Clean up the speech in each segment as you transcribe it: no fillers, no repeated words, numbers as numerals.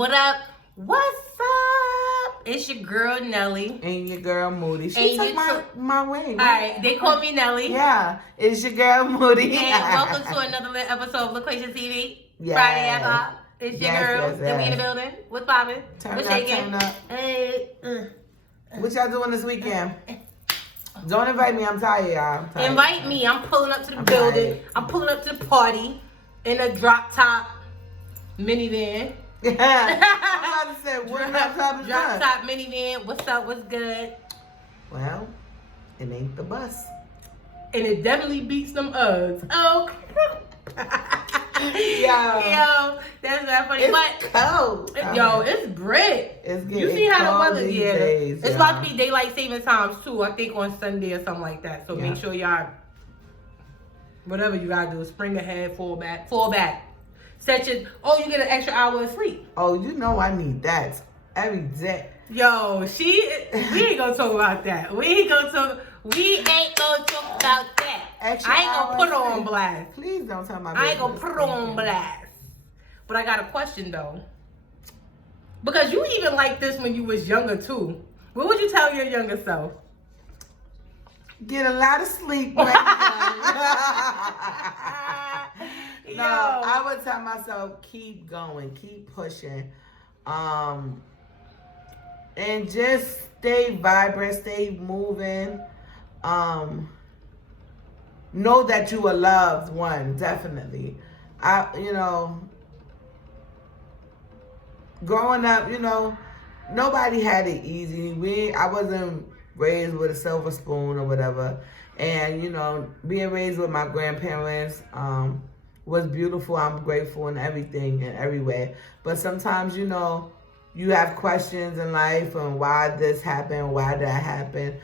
What up? What's up? It's your girl Nelly. And your girl Moody. She took my way. All right, they call me Nelly. Yeah, it's your girl Moody. And welcome to another episode of Location TV. Yes. Friday at 5. It's your girl. Yes. Then we in the building. What's poppin'? Turn up. Hey. What y'all doing this weekend? Don't invite me. I'm tired, y'all. Invite me. I'm pulling up to the building. Tired. I'm pulling up to the party in a drop top minivan. I'm about to say, what drop top is Drop that? top minivan. What's up? What's good? Well, it ain't the bus. And it definitely beats them Uggs. Oh. Yo, that's not funny. It's cold. Yo, it's brick. It's getting You see how the weather? these Yeah, days, it's about to be daylight saving times too. I think on Sunday or something like that. So make sure y'all, whatever you gotta do, spring ahead, fall back. Set your. Oh, you get an extra hour of sleep. Oh, you know I need that every day. Yo, we ain't gonna talk about that. We ain't gonna talk about that. Extra I ain't gonna put her on sleep. blast. Please don't tell my I ain't gonna business. put her on blast. But I got a question though. Because you even like this when you was younger too. What would you tell your younger self? Get a lot of sleep. No, I would tell myself, keep going, keep pushing. And just stay vibrant, stay moving. Know that you are loved one, definitely. Growing up, nobody had it easy. I wasn't raised with a silver spoon or whatever. And, being raised with my grandparents was beautiful. I'm grateful in everything and every way. But sometimes, you have questions in life and why this happened, why that happened.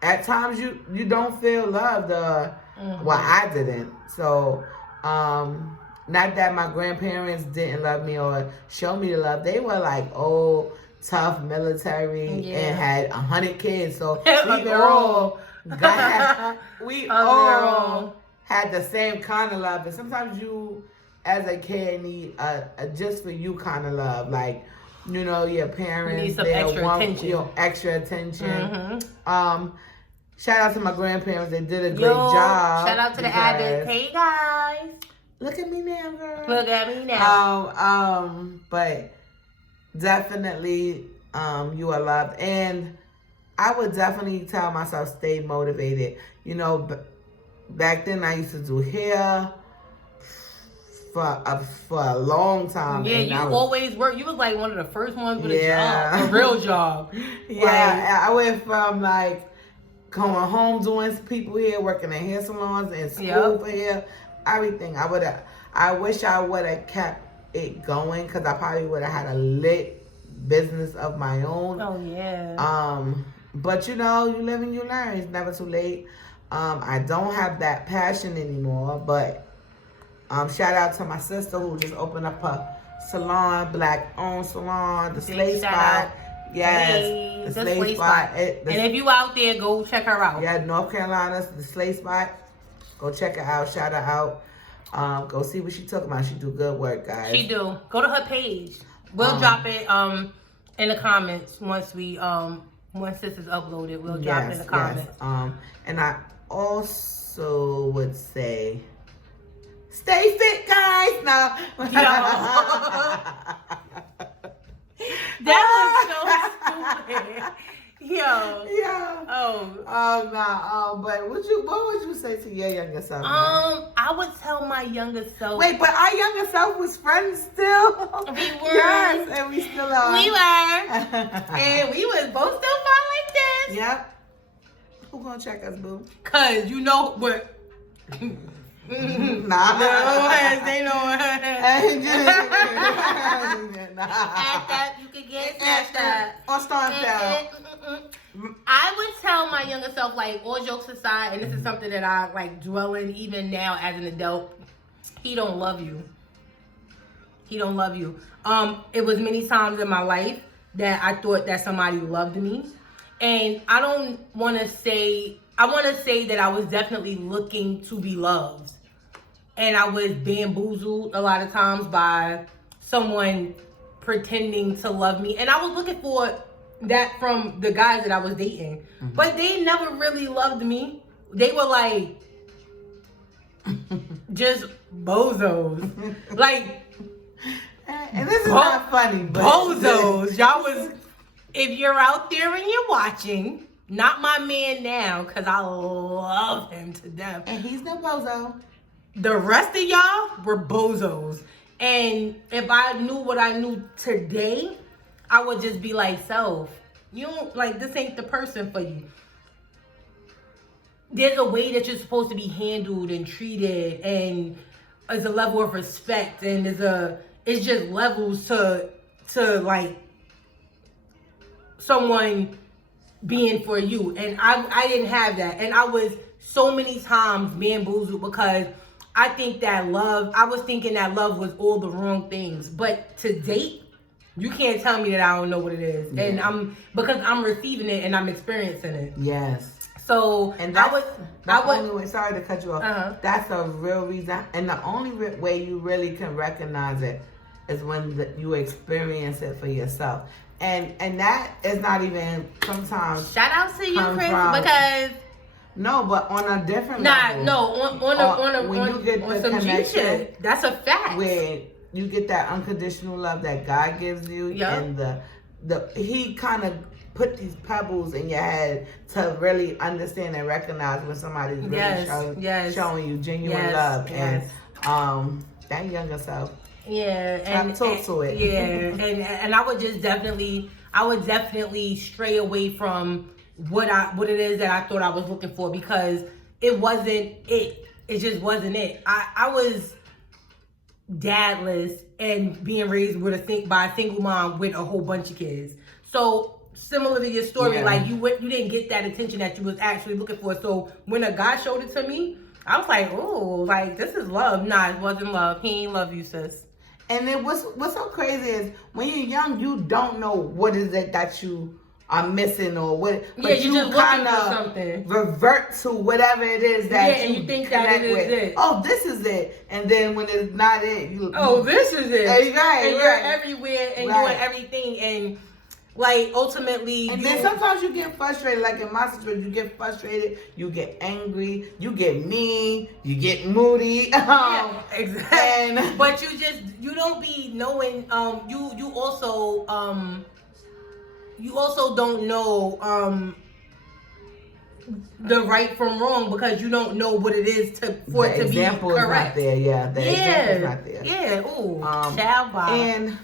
At times you don't feel loved. Well, I didn't. So, not that my grandparents didn't love me or show me the love. They were like old, tough military and had 100 kids. So we all had the same kind of love. And sometimes you, as a kid, need a just for you kind of love. Like, your parents need some extra attention. Shout out to my grandparents. They did a great job. Shout out to the Abbott. Hey guys. Look at me now, girl. Look at me now. But definitely, you are loved. And I would definitely tell myself, stay motivated. Back then I used to do hair for a long time. Yeah, you always worked. You was like one of the first ones with a job, a real job. Yeah, I went from like going home doing people here, working in hair salons and school for hair, everything. I wish I would have kept it going because I probably would have had a lit business of my own. Oh yeah. But you live and you learn. It's never too late. I don't have that passion anymore, but shout out to my sister who just opened up a salon, black-owned salon, the Slay Spot. Yes, the Slay Spot. And if you out there, go check her out. Yeah, North Carolina, the Slay Spot. Go check her out. Shout her out. Go see what she talking about. She do good work, guys. She do. Go to her page. We'll drop it in the comments once this is uploaded. We'll drop it in the comments. And I also would say, stay fit, guys. No. That was so stupid. Yo. But what would you say to your younger self? I would tell my younger self. Wait, but our younger self was friends still. We were. Yes, and we still are. We were. And we was both still fine like this. Yep. Who gonna check us, boo? Cause you know what. Nah. They know what. At that, you could get snatched up. Or Starfield. I would tell my younger self, like, all jokes aside, and this is something that I like dwell in even now as an adult. He don't love you. He don't love you. It was many times in my life that I thought that somebody loved me, and I don't want to say. I want to say that I was definitely looking to be loved. and I was bamboozled a lot of times by someone pretending to love me. And I was looking for that from the guys that I was dating. But they never really loved me. They were like, just bozos. Like, and this is not funny, but bozos. Y'all was, if you're out there and you're watching, not my man now, because I love him to death. And he's no bozo. The rest of y'all were bozos. And if I knew what I knew today, I would just be like, self, you don't, like, this ain't the person for you. There's a way that you're supposed to be handled and treated, and there's a level of respect, and it's just levels to like someone being for you. And I didn't have that. And I was so many times bamboozled because I think that love, I was thinking that love was all the wrong things. But to date, you can't tell me that I don't know what it is. Yeah. And because I'm receiving it and I'm experiencing it. Yes. So, and that's the only way, sorry to cut you off, that's a real reason. And the only way you really can recognize it is when you experience it for yourself. And that is not even sometimes. Shout out to you, Chris, because. No, but on a different level. On some G shit. That's a fact. Where you get that unconditional love that God gives you, and He kind of put these pebbles in your head to really understand and recognize when somebody's really showing you genuine love. And that younger self. Yeah, and talk to it. Yeah, and I would just definitely stray away from what it is that I thought I was looking for, because it wasn't it. It just wasn't it. I was dadless and being raised by a single mom with a whole bunch of kids. So similar to your story, like you didn't get that attention that you was actually looking for. So when a guy showed it to me, I was like, oh, like, this is love. Nah, it wasn't love. He ain't love you, sis. And then what's so crazy is when you're young, you don't know what is it that you are missing or what. But you just kind of revert to whatever it is that and you think that it is it. Oh, this is it. And then when it's not it, this is it. Right, and you're everywhere and doing everything, and like ultimately. And then sometimes you get frustrated. Like in my situation, you get frustrated, you get angry, you get mean, you get moody. Yeah, exactly. But you don't be knowing. You also don't know the right from wrong, because you don't know what it is for it to be correct. The example is not there. Yeah, the example is not there. Yeah. Ooh. Child body. And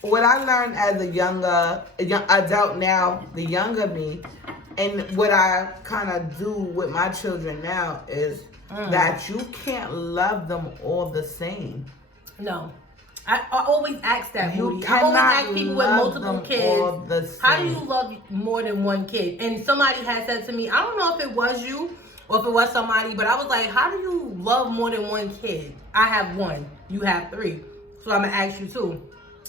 what I learned as a young adult now, the younger me, and what I kind of do with my children now is that you can't love them all the same. No. I always ask that. I always ask people with multiple kids, how do you love more than one kid? And somebody had said to me, I don't know if it was you or if it was somebody, but I was like, how do you love more than one kid? I have one. You have three. So I'm going to ask you too.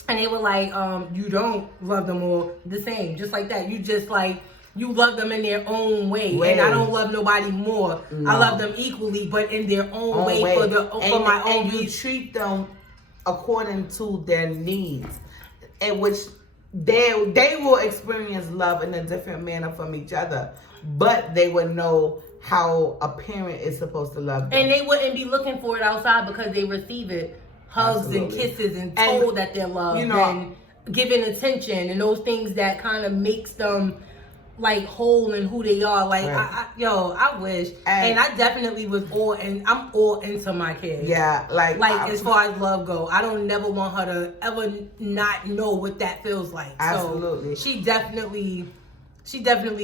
And they were like, you don't love them all the same. Just like that. You just like, you love them in their own way. And I don't love nobody more. No. I love them equally, but in their own way. For my own reason. You treat them according to their needs, in which they will experience love in a different manner from each other, but they would know how a parent is supposed to love them. And they wouldn't be looking for it outside because they receive it, hugs and kisses and told that they're loved, and given attention and those things that kind of makes them like whole in who they are. Like I wish, and I definitely was I'm all into my kids. Yeah, like as far as love go, I don't never want her to ever not know what that feels like. Absolutely, so she definitely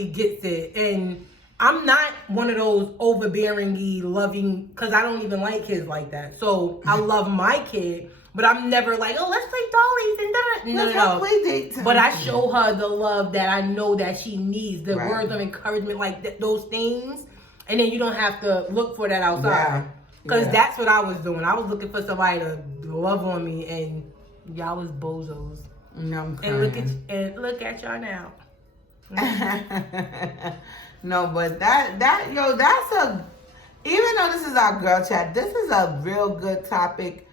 gets it, and I'm not one of those overbearingy loving, because I don't even like kids like that. So I love my kid. But I'm never like, oh, let's play dollies and that. No. Play date. But I show her the love that I know that she needs, the words of encouragement, like those things. And then you don't have to look for that outside. Because that's what I was doing. I was looking for somebody to love on me, and y'all was bozos. No, I'm crying. And look at y'all now. No, but that's even though this is our girl chat, this is a real good topic.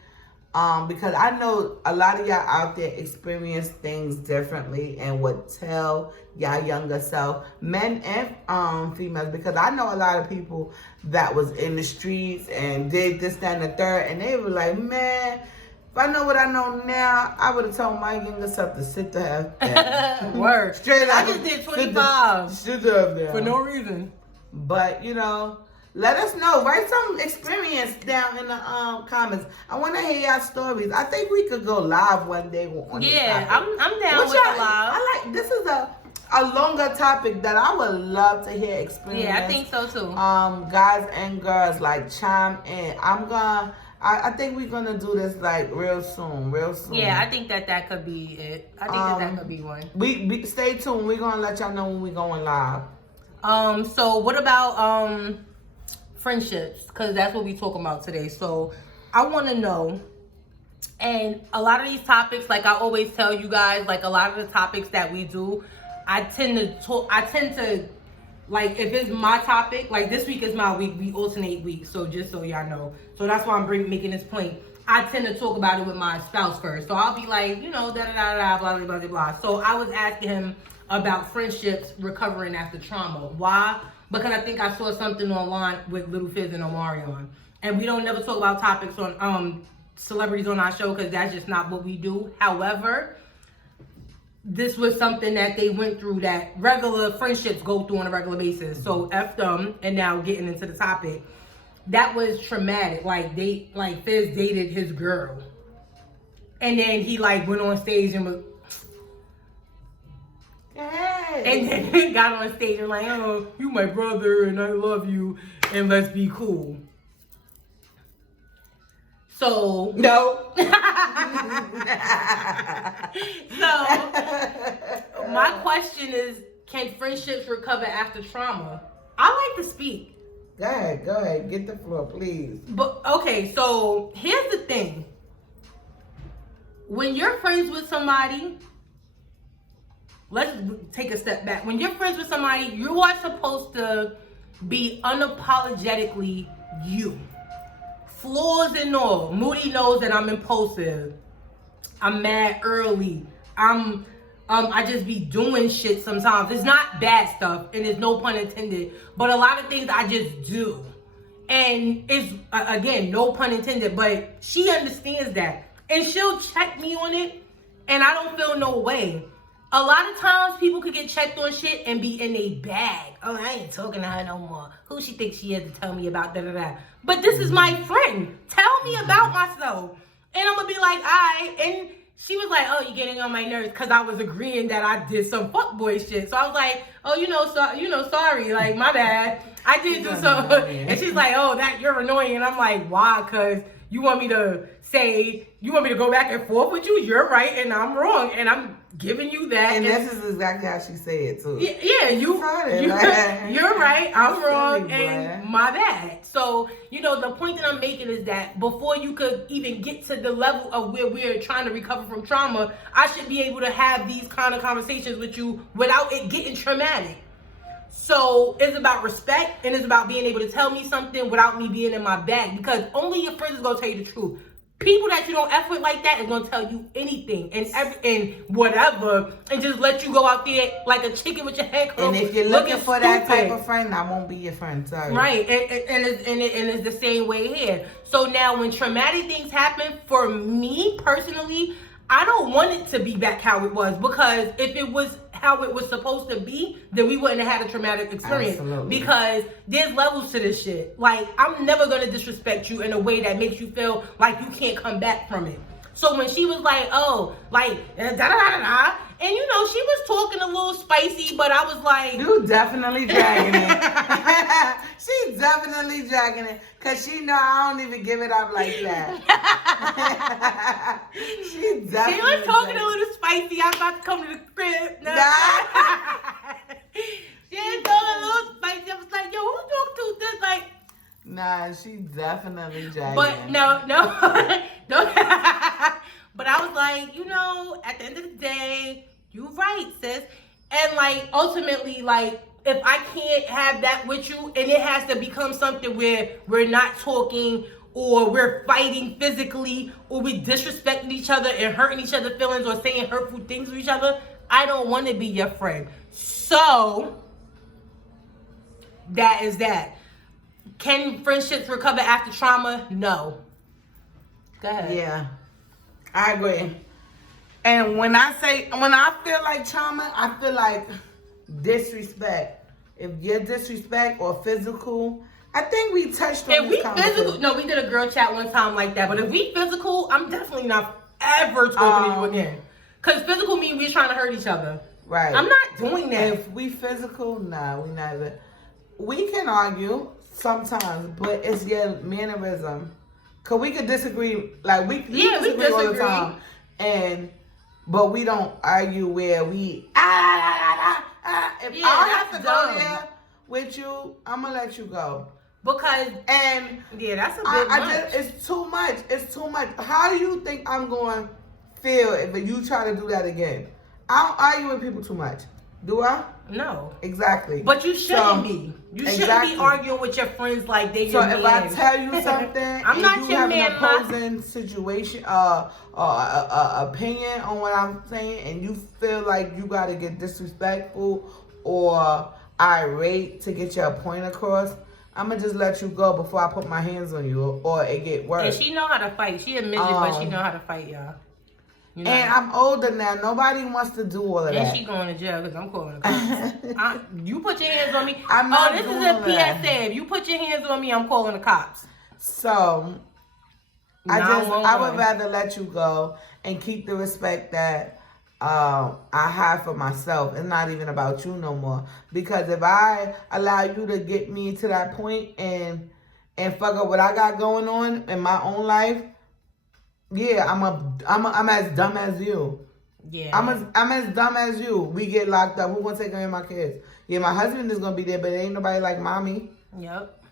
Because I know a lot of y'all out there experience things differently and would tell y'all younger self, men and females, because I know a lot of people that was in the streets and did this, that, and the third, and they were like, man, if I know what I know now, I would have told my younger self to sit the F down. Word. Straight I up. just did 25. Sit the F down. For no reason. But, you know, let us know. Write some experience down in the comments. I want to hear y'all stories. I think we could go live one day on this topic. I'm down with the live. I like, this is a longer topic that I would love to hear experience. Yeah, I think so too. Guys and girls, like, chime in. I think we're gonna do this like real soon. Yeah, I think that could be it. I think that could be one. We stay tuned. We're gonna let y'all know when we're going live. So what about friendships? Because that's what we talking about today. So I want to know, and a lot of these topics, like I always tell you guys, like a lot of the topics that we do, I tend to like, if it's my topic, like this week is my week, we alternate weeks, so just so y'all know. So that's why I'm making this point. I tend to talk about it with my spouse first. So I'll be like, you know, da-da-da-da, blah, blah, blah, blah, blah. So I was asking him about friendships recovering after trauma. Why? Because I think I saw something online with Little Fizz and Omarion. And we don't never talk about topics on celebrities on our show because that's just not what we do. However, this was something that they went through that regular friendships go through on a regular basis. So F them, and now getting into the topic. That was traumatic. Like Fizz dated his girl. And then he like went on stage and was, and then he got on stage and like, oh, you my brother and I love you and let's be cool. So no. So my question is, can friendships recover after trauma? I like to speak. Go ahead, get the floor, please. But okay, so here's the thing. When you're friends with somebody, let's take a step back. When you're friends with somebody, you are supposed to be unapologetically you. Flaws and all. Moody knows that I'm impulsive. I'm mad early. I just be doing shit sometimes. It's not bad stuff, and there's no pun intended, but a lot of things I just do. And it's, again, no pun intended, but she understands that. And she'll check me on it, and I don't feel no way. A lot of times people could get checked on shit and be in a bag. Oh, I ain't talking to her no more. Who she thinks she is to tell me about da-da-da. But this is my friend. Tell me about myself. And I'm going to be like, all right. And she was like, oh, you're getting on my nerves, because I was agreeing that I did some fuckboy shit. So I was like, oh, sorry, like, my bad. I did do some. And she's like, oh, that you're annoying. And I'm like, why? Because you want me to go back and forth with you? You're right and I'm wrong. And I'm giving you that. And this is exactly how she said it, too. Yeah, you're right, I'm wrong, and my bad. So, the point that I'm making is that before you could even get to the level of where we're trying to recover from trauma, I should be able to have these kind of conversations with you without it getting traumatic. So it's about respect, and it's about being able to tell me something without me being in my bag, because only your friends is going to tell you the truth. People that you don't F with like that is going to tell you anything and whatever, and just let you go out there like a chicken with your head closed. And if you're looking for that type of friend, I won't be your friend. Sorry. Right, and it's the same way here. So now when traumatic things happen, for me personally, I don't want it to be back how it was, because if it was how it was supposed to be, then we wouldn't have had a traumatic experience. Absolutely. Because there's levels to this shit. Like, I'm never gonna disrespect you in a way that makes you feel like you can't come back from it. So when she was like, oh, like, da-da-da-da-da, and she was talking a little spicy, but I was like, you definitely dragging it. She's definitely dragging it, because she know I don't even give it up like that. She was talking a little spicy. I was about to come to the crib. No. She was talking a little spicy. I was like, yo, who talked to this? Like, nah, she definitely dragging. But no. But I was like, at the end of the day, you right, sis. And like, ultimately, like, if I can't have that with you, and it has to become something where we're not talking, or we're fighting physically, or we disrespecting each other and hurting each other's feelings, or saying hurtful things to each other, I don't want to be your friend. So that is that. Can friendships recover after trauma? No. Go ahead. Yeah, I agree. And when I feel like trauma, I feel like disrespect. If you're disrespect or physical, I think we touched on this conversation. No, we did a girl chat one time like that. But if we physical, I'm definitely not ever talking to you again. Because physical means we're trying to hurt each other. Right. I'm not doing that. If we physical, nah, we never. We can argue sometimes, but it's your mannerism. Cause we could disagree, like we disagree all the time, but we don't argue where we If I have to go there with you, I'm gonna let you go. Because that's a bit much. It's too much. It's too much. How do you think I'm going to feel if you try to do that again? I don't argue with people too much. Do I? No. Exactly. But you shouldn't be. You shouldn't be arguing with your friends like they your man. So if I tell you something, I'm not you your have man, an opposing situation, opinion on what I'm saying, and you feel like you got to get disrespectful or irate to get your point across, I'm going to just let you go before I put my hands on you or it get worse. And she know how to fight. She a midget, but she know how to fight, y'all. You know? And I'm older now. Nobody wants to do all of that. And she going to jail because I'm calling the cops. You put your hands on me. This is a PSA. That. If you put your hands on me, I'm calling the cops. So, I would rather let you go and keep the respect that I have for myself. It's not even about you no more. Because if I allow you to get me to that point and fuck up what I got going on in my own life, yeah, I'm as dumb as you. Yeah. I'm as dumb as you. We get locked up. Who gonna take care of my kids? Yeah, my husband is gonna be there, but ain't nobody like mommy. Yep.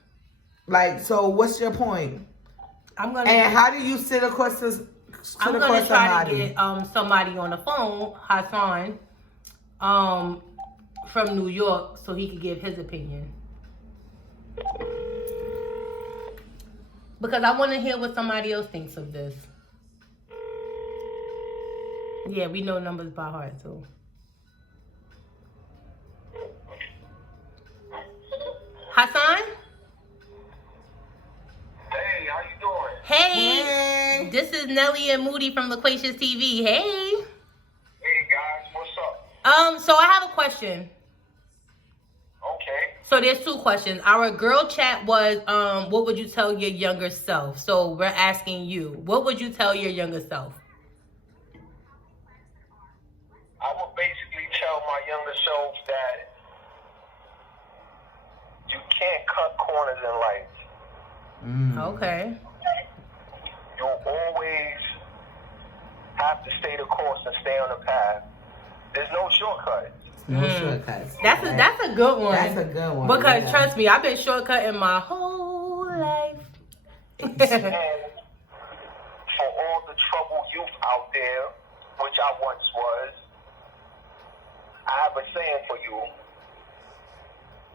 Like, so what's your point? And how do you sit across this? I'm gonna try to get somebody on the phone, Hassan, from New York, so he could give his opinion. Because I want to hear what somebody else thinks of this. Yeah, we know numbers by heart, too. Hassan? Hey, how you doing? Hey. This is Nelly and Moody from Loquacious TV. Hey. Hey, guys, what's up? So I have a question. Okay. So there's two questions. Our girl chat was, what would you tell your younger self? So we're asking you, what would you tell your younger self? I would basically tell my younger self that you can't cut corners in life. Okay. You'll always have to stay the course and stay on the path. There's no shortcut. No shortcuts. That's a good one. That's a good one. Because trust me, I've been shortcutting my whole life. And for all the troubled youth out there, which I once was, I have a saying for you.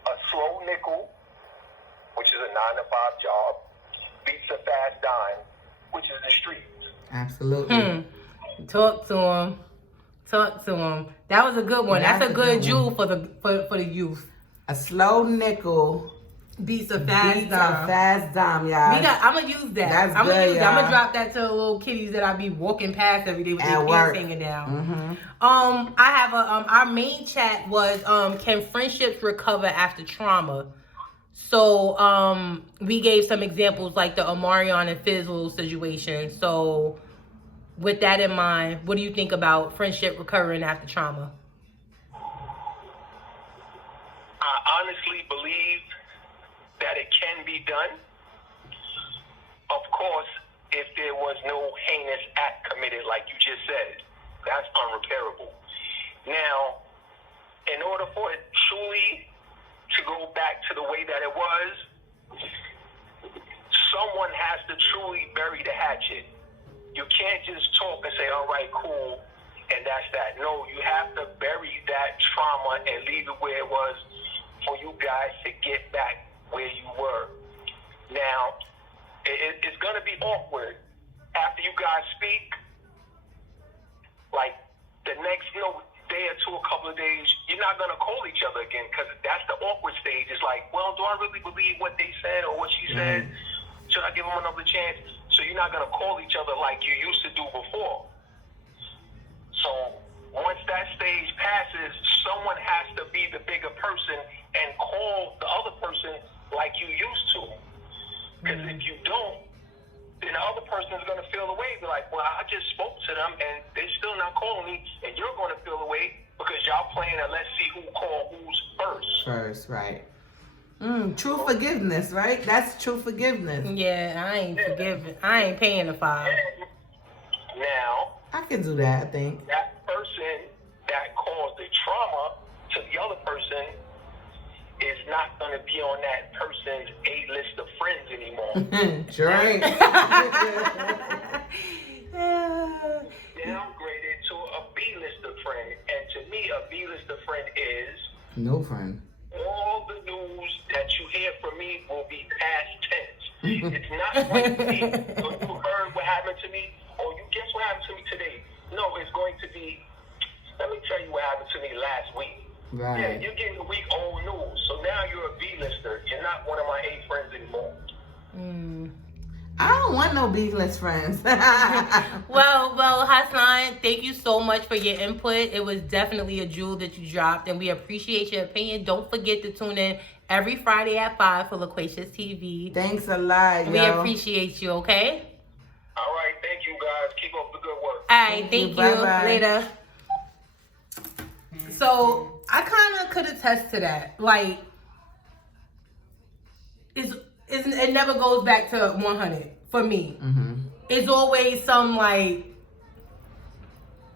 A slow nickel, which is a 9-to-5 job, beats a fast dime, which is the streets. Absolutely. Talk to him. That was a good one. That's a good jewel for the youth. A slow nickel beats a fast dime. Y'all. I'm gonna use that. I'm gonna drop that to the little kitties that I be walking past every day with their pants hanging down. I have our main chat was can friendships recover after trauma? So we gave some examples like the Omarion and Fizzle situation. So with that in mind, what do you think about friendship recovering after trauma? I honestly believe that it can be done. Of course, if there was no heinous act committed, like you just said, that's unrepairable. Now, in order for it truly to go back to the way that it was, someone has to truly bury the hatchet. You can't just talk and say, all right, cool, and that's that. No, you have to bury that trauma and leave it where it was for you guys to get back where you were. Now, it's going to be awkward after you guys speak. Like the next, day or two, a couple of days, you're not going to call each other again, because that's the awkward stage. It's like, well, do I really believe what they said or what she said? Should I give them another chance? So you're not going to call each other like you used to do before. So once that stage passes, someone has to be the bigger person and call the other person like you used to. Because if you don't, then the other person is going to feel away. Be like, well, I just spoke to them and they're still not calling me, and you're going to feel away because y'all playing a let's see who called who's first. First, right. True forgiveness, right? That's true forgiveness. Yeah, I ain't forgiving. I ain't paying the fine. Now, I can do that, I think. that person that caused the trauma to the other person is not going to be on that person's A list of friends anymore. Sure ain't. Downgraded to a B list of friend. And to me, a B list of friend is No friend. all the news that you hear from me will be past tense. It's not going to be, so you heard what happened to me, or you guess what happened to me today. No, it's going to be, let me tell you what happened to me last week. Right. Yeah, you're getting week old news. So now you're a B-lister. You're not one of my A friends anymore. I don't want no beefless friends. Well, Hassan, thank you so much for your input. It was definitely a jewel that you dropped, and we appreciate your opinion. Don't forget to tune in every Friday at 5 for Loquacious TV. Thanks a lot, We yo. appreciate you, okay? All right, thank you guys. Keep up the good work. All right, thank you. Bye-bye. Later. So I kind of could attest to that. Like, it never goes back to 100 for me. It's always some like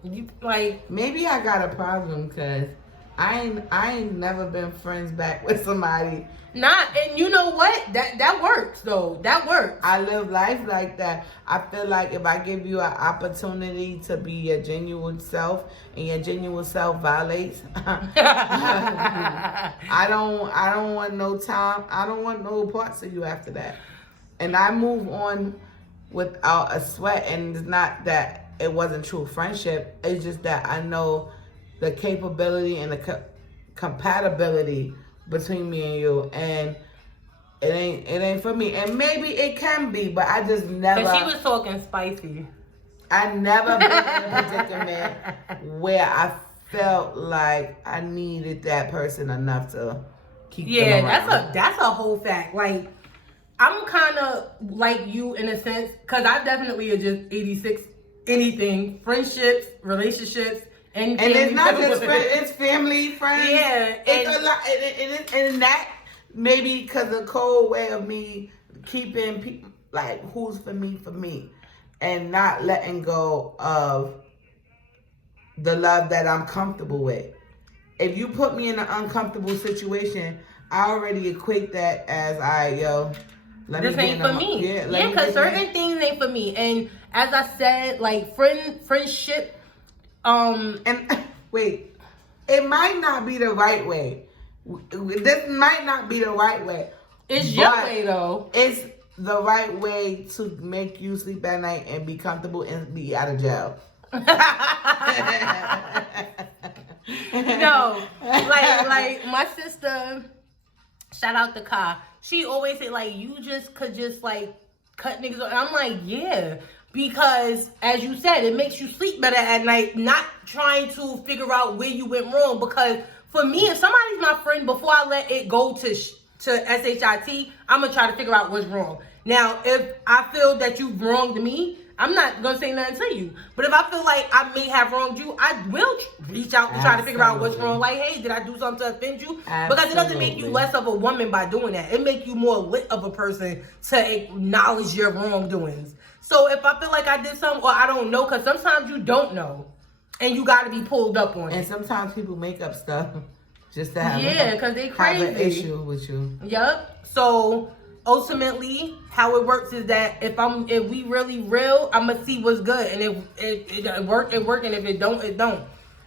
Maybe I got a problem because I ain't never been friends back with somebody. not. And you know what? That works though. That works. I live life like that. I feel like if I give you an opportunity to be your genuine self and your genuine self violates, I don't want no time. I don't want no parts of you after that. And I move on without a sweat. And it's not that it wasn't true friendship. It's just that I know the capability and the compatibility between me and you, and it ain't for me. And maybe it can be, but I just never. But she was talking spicy. I never been in a predicament where I felt like I needed that person enough to keep them around. that's a whole fact. Like, I'm kind of like you in a sense, because I definitely are just 86 anything, friendships, relationships. And it's not just friends, it's family, friends. Yeah. It's a lot. And that maybe because the cold way of me keeping people, like, who's for me, and not letting go of the love that I'm comfortable with. If you put me in an uncomfortable situation, I already equate that as this ain't for me. Yeah, because certain things ain't for me. And as I said, like friendship. And wait, it might not be the right way. This might not be the right way. It's your way though. It's the right way to make you sleep at night and be comfortable and be out of jail. No, like my sister, shout out to Ka. She always say like, you just could just like cut niggas off. And I'm like, yeah. Because, as you said, it makes you sleep better at night, not trying to figure out where you went wrong. Because, for me, if somebody's my friend, before I let it go to SHIT, I'm going to try to figure out what's wrong. Now, if I feel that you've wronged me, I'm not going to say nothing to you. But if I feel like I may have wronged you, I will reach out and try to figure out what's wrong. Like, hey, did I do something to offend you? Because it doesn't make you less of a woman by doing that. It makes you more lit of a person to acknowledge your wrongdoings. So if I feel like I did something or I don't know, because sometimes you don't know and you got to be pulled up on it. And sometimes people make up stuff just to have, because they crazy. Have an issue with you. Yep. So ultimately, how it works is that if we really real, I'm going to see what's good. And if it work, it work. And if it don't, it don't.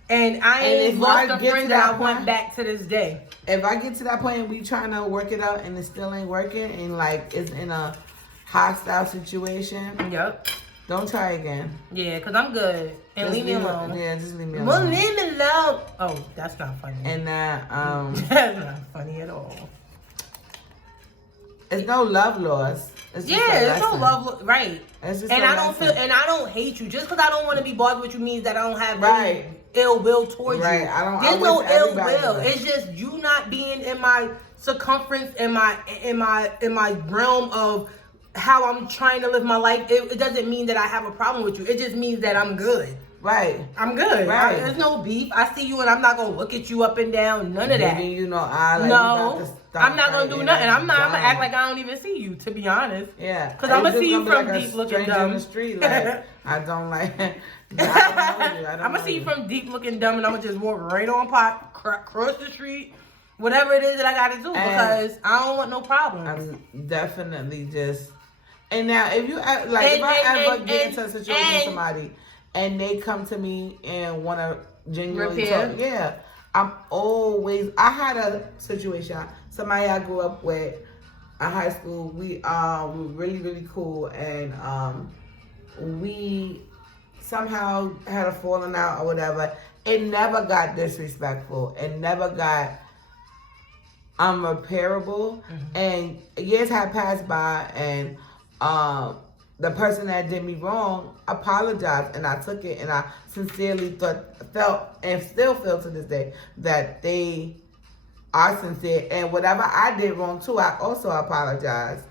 And I And ain't if lost I a get to friend that that I want point- back to this day. If I get to that point and we trying to work it out and it still ain't working and like it's in a hostile situation, Yep. don't try again. Yeah, because I'm good. And Just leave me alone. Yeah, just leave me Well, alone. leave me alone. Oh, that's not funny. And that That's not funny at all. it's no love loss. It's just Yeah, a there's no lesson. love, right? It's just And a I don't lesson. and I don't hate you. Just because I don't want to be bothered with you means that I don't have Right. any ill will towards Right. you. I There's no wish ill everybody will. would. It's just you not being in my circumference, in my realm of how I'm trying to live my life. It doesn't mean that I have a problem with you. It just means that I'm good. Right. I'm good. Right. There's no beef. I see you and I'm not gonna look at you up and down. None of that. Giving you no eye. Like, No, I'm not gonna do nothing. I'm gonna Dying. act like I don't even see you, to be honest. Yeah. Cause I'm gonna It's see you just gonna from be like a deep looking stranger dumb. in the street. Like, I don't like. I don't know you. I'm gonna see you from deep looking dumb, and I'm gonna just walk right on pop, cross the street, whatever it is that I gotta do, because I don't want no problems. I'm definitely just. And now, if you like, if I ever get into a situation with somebody, and they come to me and want to genuinely Repair. talk, yeah, I'm always. I had a situation. Somebody I grew up with in high school. We were really really cool, and we somehow had a falling out or whatever. It never got disrespectful. It never got unrepairable. Mm-hmm. And years had passed by, and the person that did me wrong apologized, and I took it, and I sincerely felt and still feel to this day that they are sincere, and whatever I did wrong too, I also apologize.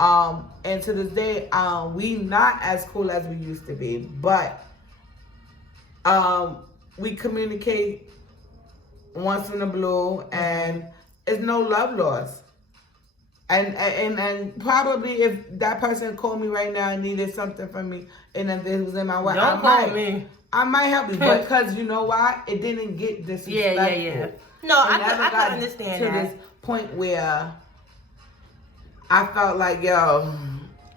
And to this day, we not as cool as we used to be, but we communicate once in a blue, and it's no love loss. And probably if that person called me right now and needed something from me, and if it was in my way, Don't call me. I might help you, but because you know why? It didn't get disrespectful. Yeah. No, It never I got can understand to that. this point where I felt like, yo,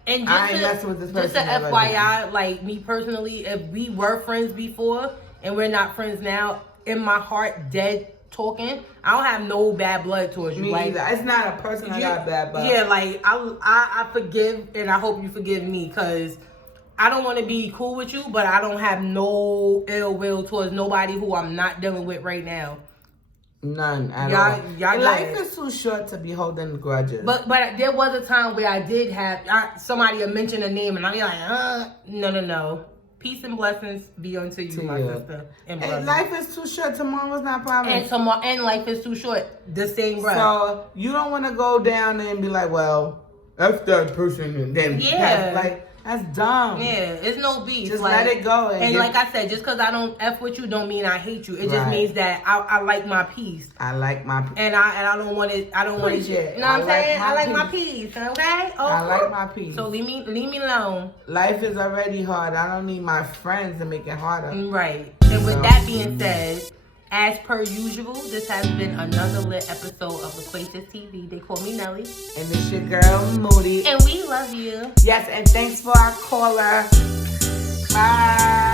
And I ain't messing with this just person a ever FYI, like me personally, if we were friends before and we're not friends now, in my heart, dead talking, I don't have no bad blood towards you. me Like, either. It's not a person I got bad blood. yeah, like I forgive, and I hope you forgive me, because I don't want to be cool with you, but I don't have no ill will towards nobody who I'm not dealing with right now. None at Y'all all. Life good. is too short to be holding grudges. But there was a time where I did have somebody had mentioned a name, and I'd be like, no. Peace and blessings be unto you, my sister and brother. And life is too short. Tomorrow's not promised. And life is too short. The same breath. So you don't want to go down there and be like, well, that's that person, and then that's dumb. Yeah, it's no beef. Just like, let it go. And like I said, just because I don't F with you don't mean I hate you. It just Right. means that I like my peace. I like my peace. And I don't want it. I don't want it. Appreciate it. You know what I'm saying? I like my peace. peace. Okay. Oh, I like my peace. So leave me alone. Life is already hard. I don't need my friends to make it harder. Right. And with that being said, as per usual, this has been another lit episode of Loquacious TV. They call me Nelly. And it's your girl, Moody. And we love you. Yes, and thanks for our caller. Bye.